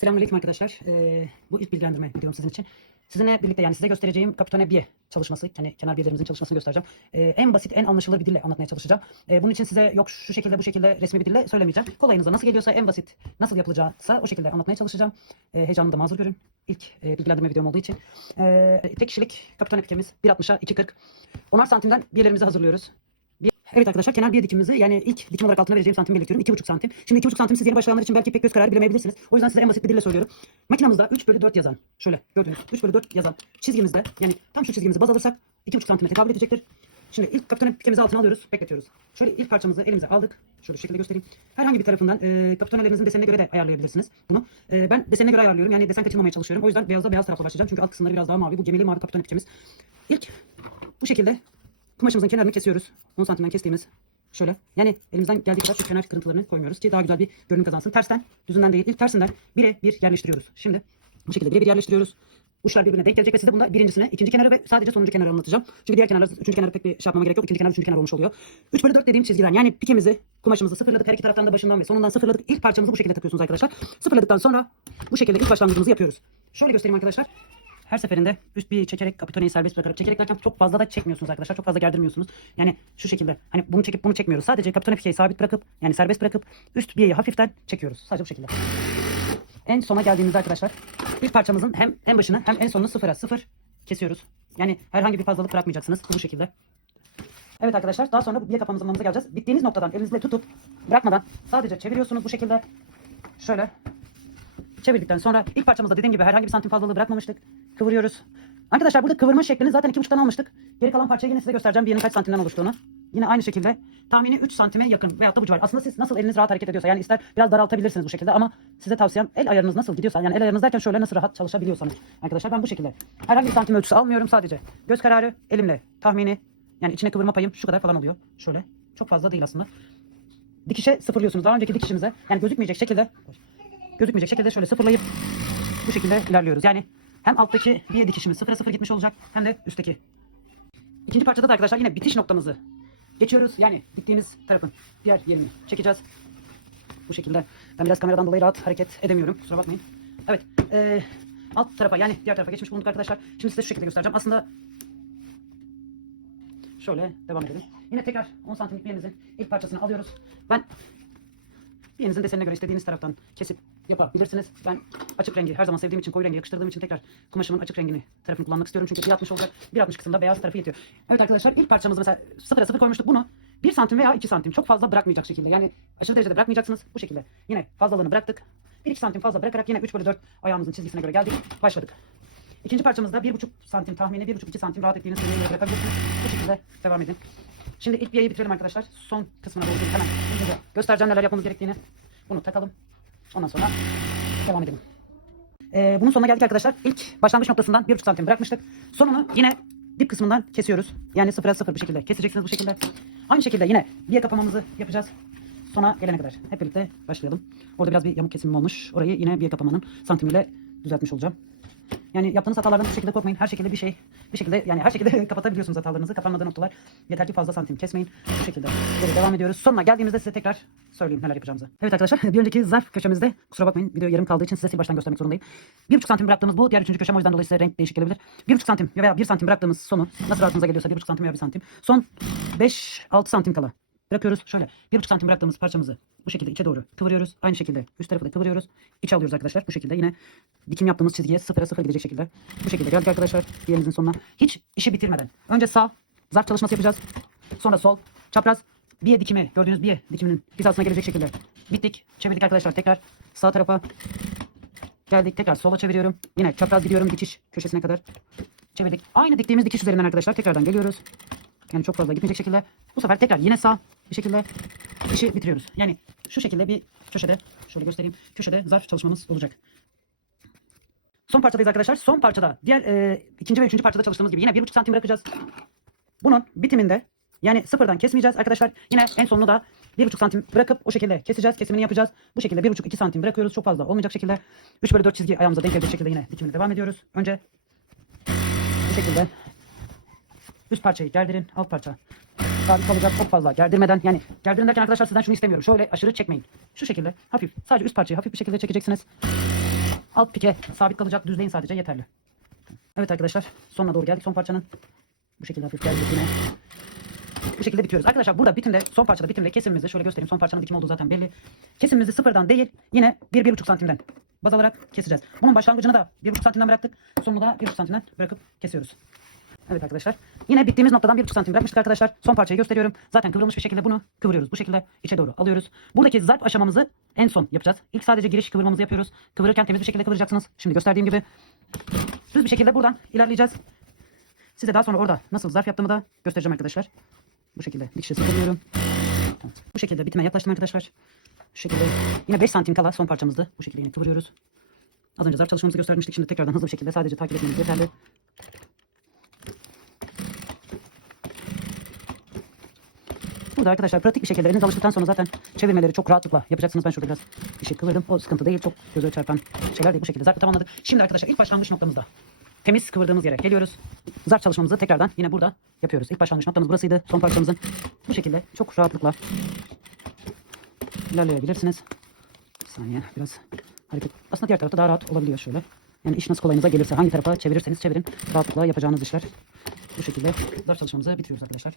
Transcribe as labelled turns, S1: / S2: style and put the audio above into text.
S1: Selamünaleyküm arkadaşlar. Ee, bu ilk bilgilendirme videom sizin için. Sizinle birlikte yani size göstereceğim Kapitone Biye çalışması, yani kenar biyelerimizin çalışmasını göstereceğim. Ee, en basit, en anlaşılır bir dille anlatmaya çalışacağım. Ee, bunun için size yok şu şekilde, bu şekilde resmi bir dille söylemeyeceğim. Kolayınıza nasıl geliyorsa, en basit nasıl yapılacaksa o şekilde anlatmaya çalışacağım. Ee, heyecanımı da mazur görün. İlk e, bilgilendirme videom olduğu için. Ee, tek kişilik Kapitone pikemiz 1.60'a 2.40. 10'ar santimden biyelerimizi hazırlıyoruz. Evet arkadaşlar kenar bir dikimimizi yani ilk dikim olarak altına vereceğim santim belirtiyorum. 2,5 santim. Şimdi 2,5 santim siz yeni başlayanlar için belki pek göz kararı bilemeyebilirsiniz. O yüzden size en basit bir dille söylüyorum. Makinamızda 3 bölü 4 yazan şöyle gördüğünüz 3 bölü 4 yazan çizgimizde yani tam şu çizgimizi baz alırsak 2,5 santime tekabül edecektir. Şimdi ilk kapitone pikemizi altına alıyoruz. Bekletiyoruz. Şöyle ilk parçamızı elimize aldık. Şöyle şekilde göstereyim. Herhangi bir tarafından e, kapitonelerinizin desenine göre de ayarlayabilirsiniz bunu. E, ben desenine göre ayarlıyorum. Yani desen kaçırmamaya çalışıyorum. O yüzden beyazda beyaz tarafla başlayacağım. Çünkü alt kısımları biraz daha mavi. Bu gemili mavi kapitone pikemiz. İlk bu şekilde kumaşımızın kenarını kesiyoruz. 10 santimden kestiğimiz Şöyle. Yani elimizden geldiği kadar şu kenar kırıntılarını koymuyoruz ki daha güzel bir görünüm kazansın. Tersten, düzünden değil. İlk tersinden bire bir yerleştiriyoruz. Şimdi bu şekilde bire bir yerleştiriyoruz. Uçlar birbirine denk gelecek ve size bunda birincisine, ikinci kenarı ve sadece sonuncu kenarı anlatacağım. Çünkü diğer kenarlar, üçüncü kenarı pek bir şey yapmama gerek yok. İkinci kenar, üçüncü kenar olmuş oluyor. 3 bölü 4 dediğim çizgiler. Yani pikemizi, kumaşımızı sıfırladık. Her iki taraftan da başından ve sonundan sıfırladık. İlk parçamızı bu şekilde takıyorsunuz arkadaşlar. Sıfırladıktan sonra bu şekilde ilk başlangıcımızı yapıyoruz. Şöyle göstereyim arkadaşlar. Her seferinde üst bir çekerek kapitoneyi serbest bırakarak çekerek derken çok fazla da çekmiyorsunuz arkadaşlar. Çok fazla gerdirmiyorsunuz. Yani şu şekilde hani bunu çekip bunu çekmiyoruz. Sadece kapitone pikeyi sabit bırakıp yani serbest bırakıp üst biyeyi hafiften çekiyoruz. Sadece bu şekilde. En sona geldiğimizde arkadaşlar ilk parçamızın hem en başını hem en sonunu sıfıra sıfır kesiyoruz. Yani herhangi bir fazlalık bırakmayacaksınız bu şekilde. Evet arkadaşlar daha sonra bu biye kapamızın geleceğiz. Bittiğiniz noktadan elinizle tutup bırakmadan sadece çeviriyorsunuz bu şekilde. Şöyle çevirdikten sonra ilk parçamızda dediğim gibi herhangi bir santim fazlalığı bırakmamıştık. Kıvırıyoruz. Arkadaşlar burada kıvırma şeklini zaten 2,5'tan almıştık. Geri kalan parçayı yine size göstereceğim biyenin kaç santimden oluştuğunu. Yine aynı şekilde tahmini 3 santime yakın veyahut da bu civar. Aslında siz nasıl eliniz rahat hareket ediyorsa yani ister biraz daraltabilirsiniz bu şekilde ama size tavsiyem el ayarınız nasıl gidiyorsa yani el ayarınız derken şöyle nasıl rahat çalışabiliyorsanız. Arkadaşlar ben bu şekilde herhangi bir santim ölçüsü almıyorum sadece. Göz kararı elimle tahmini yani içine kıvırma payım şu kadar falan oluyor. Şöyle çok fazla değil aslında. Dikişe sıfırlıyorsunuz. Daha önceki dikişimize yani gözükmeyecek şekilde gözükmeyecek şekilde şöyle sıfırlayıp bu şekilde ilerliyoruz. Yani hem alttaki bir dikişimiz sıfıra sıfır gitmiş olacak hem de üstteki. İkinci parçada da arkadaşlar yine bitiş noktamızı geçiyoruz. Yani diktiğimiz tarafın diğer yerini çekeceğiz. Bu şekilde. Ben biraz kameradan dolayı rahat hareket edemiyorum. Kusura bakmayın. Evet. eee, alt tarafa yani diğer tarafa geçmiş bulunduk arkadaşlar. Şimdi size şu şekilde göstereceğim. Aslında şöyle devam edelim. Yine tekrar 10 santimlik birimizin ilk parçasını alıyoruz. Ben Birinizin desenine göre istediğiniz taraftan kesip yapabilirsiniz. Ben açık rengi her zaman sevdiğim için koyu rengi yakıştırdığım için tekrar kumaşımın açık rengini tarafını kullanmak istiyorum. Çünkü 1.60 olacak. 1.60 kısımda beyaz tarafı yetiyor. Evet arkadaşlar ilk parçamızı mesela 0'a 0 koymuştuk. Bunu 1 santim veya 2 santim çok fazla bırakmayacak şekilde. Yani aşırı derecede bırakmayacaksınız. Bu şekilde. Yine fazlalığını bıraktık. 1-2 santim fazla bırakarak yine 3 bölü 4 ayağımızın çizgisine göre geldik. Başladık. İkinci parçamızda 1,5 santim tahmini 1,5-2 santim rahat ettiğiniz seviyeye bırakabilirsiniz. Bu şekilde devam edin. Şimdi ilk biyeyi bitirelim arkadaşlar. Son kısmına doğru hemen hızlıca göstereceğim neler yapmamız gerektiğini. Bunu takalım. Ondan sonra devam edelim. Ee, bunun sonuna geldik arkadaşlar. İlk başlangıç noktasından 1,5 santim bırakmıştık. Sonunu yine dip kısmından kesiyoruz. Yani sıfıra sıfır bir şekilde keseceksiniz bu şekilde. Aynı şekilde yine biye kapamamızı yapacağız. Sona gelene kadar. Hep birlikte başlayalım. Orada biraz bir yamuk kesimim olmuş. Orayı yine biye kapamanın santimiyle düzeltmiş olacağım. Yani yaptığınız hatalardan bu şekilde korkmayın. Her şekilde bir şey, bir şekilde yani her şekilde kapatabiliyorsunuz hatalarınızı. Kapanmadığı noktalar yeter ki fazla santim kesmeyin. Bu şekilde böyle devam ediyoruz. Sonuna geldiğimizde size tekrar söyleyeyim neler yapacağımızı. Evet arkadaşlar bir önceki zarf köşemizde kusura bakmayın video yarım kaldığı için size sil baştan göstermek zorundayım. 1,5 santim bıraktığımız bu diğer üçüncü köşem o yüzden dolayı size renk değişik gelebilir. 1,5 santim veya 1 santim bıraktığımız sonu nasıl rahatınıza geliyorsa 1,5 santim veya 1 santim. Son 5-6 santim kala bırakıyoruz. Şöyle 1,5 santim bıraktığımız parçamızı bu şekilde içe doğru kıvırıyoruz. Aynı şekilde üst tarafı da kıvırıyoruz. İçe alıyoruz arkadaşlar. Bu şekilde yine dikim yaptığımız çizgiye sıfıra sıfır gidecek şekilde. Bu şekilde geldik arkadaşlar. Diğerimizin sonuna. Hiç işi bitirmeden. Önce sağ zarf çalışması yapacağız. Sonra sol çapraz biye dikimi gördüğünüz biye dikiminin hizasına gelecek şekilde. Bittik. Çevirdik arkadaşlar. Tekrar sağ tarafa geldik. Tekrar sola çeviriyorum. Yine çapraz gidiyorum dikiş köşesine kadar. Çevirdik. Aynı diktiğimiz dikiş üzerinden arkadaşlar. Tekrardan geliyoruz. Yani çok fazla gitmeyecek şekilde. Bu sefer tekrar yine sağ bir şekilde işi bitiriyoruz. Yani şu şekilde bir köşede şöyle göstereyim. Köşede zarf çalışmamız olacak. Son parçadayız arkadaşlar. Son parçada diğer e, ikinci ve üçüncü parçada çalıştığımız gibi yine 1,5 santim bırakacağız. Bunun bitiminde yani sıfırdan kesmeyeceğiz arkadaşlar. Yine en sonunu da 1,5 santim bırakıp o şekilde keseceğiz. Kesimini yapacağız. Bu şekilde 1,5-2 santim bırakıyoruz. Çok fazla olmayacak şekilde. 3 bölü 4 çizgi ayağımıza denk gelecek şekilde yine dikimine devam ediyoruz. Önce bu şekilde üst parçayı gerdirin. Alt parça sabit kalacak çok fazla gerdirmeden yani gerdirin derken arkadaşlar sizden şunu istemiyorum. Şöyle aşırı çekmeyin. Şu şekilde hafif sadece üst parçayı hafif bir şekilde çekeceksiniz. alt pike sabit kalacak düzleyin sadece yeterli. Evet arkadaşlar sonuna doğru geldik son parçanın. Bu şekilde hafif geldik yine. Bu şekilde bitiyoruz. Arkadaşlar burada bitimde son parçada bitimde kesimimizi şöyle göstereyim. Son parçanın dikim olduğu zaten belli. Kesimimizi sıfırdan değil yine 1-1,5 santimden baz alarak keseceğiz. Bunun başlangıcını da 1,5 santimden bıraktık. Sonunu da 1,5 santimden bırakıp kesiyoruz. Evet arkadaşlar. Yine bittiğimiz noktadan 1,5 santim bırakmıştık arkadaşlar. Son parçayı gösteriyorum. Zaten kıvrılmış bir şekilde bunu kıvırıyoruz. Bu şekilde içe doğru alıyoruz. Buradaki zarf aşamamızı en son yapacağız. İlk sadece giriş kıvırmamızı yapıyoruz. Kıvırırken temiz bir şekilde kıvıracaksınız. Şimdi gösterdiğim gibi. Düz bir şekilde buradan ilerleyeceğiz. Size daha sonra orada nasıl zarf yaptığımı da göstereceğim arkadaşlar. Bu şekilde dikişe sıkılıyorum. Evet. Bu şekilde bitime yaklaştım arkadaşlar. Şu şekilde yine 5 santim kala son parçamızdı. Bu şekilde yine kıvırıyoruz. Az önce zarf çalışmamızı göstermiştik. Şimdi tekrardan hızlı bir şekilde sadece takip etmeniz yeterli. Burada arkadaşlar pratik bir şekilde eliniz alıştıktan sonra zaten çevirmeleri çok rahatlıkla yapacaksınız. Ben şurada biraz bir şey kıvırdım. O sıkıntı değil. Çok göze çarpan şeyler değil. Bu şekilde zarfı tamamladık. Şimdi arkadaşlar ilk başlangıç noktamızda temiz kıvırdığımız yere geliyoruz. Zarf çalışmamızı tekrardan yine burada yapıyoruz. İlk başlangıç noktamız burasıydı. Son parçamızın bu şekilde çok rahatlıkla ilerleyebilirsiniz. Bir saniye biraz hareket. Aslında diğer tarafta daha rahat olabiliyor şöyle. Yani iş nasıl kolayınıza gelirse hangi tarafa çevirirseniz çevirin. Rahatlıkla yapacağınız işler. Bu şekilde zarf çalışmamızı bitiriyoruz arkadaşlar.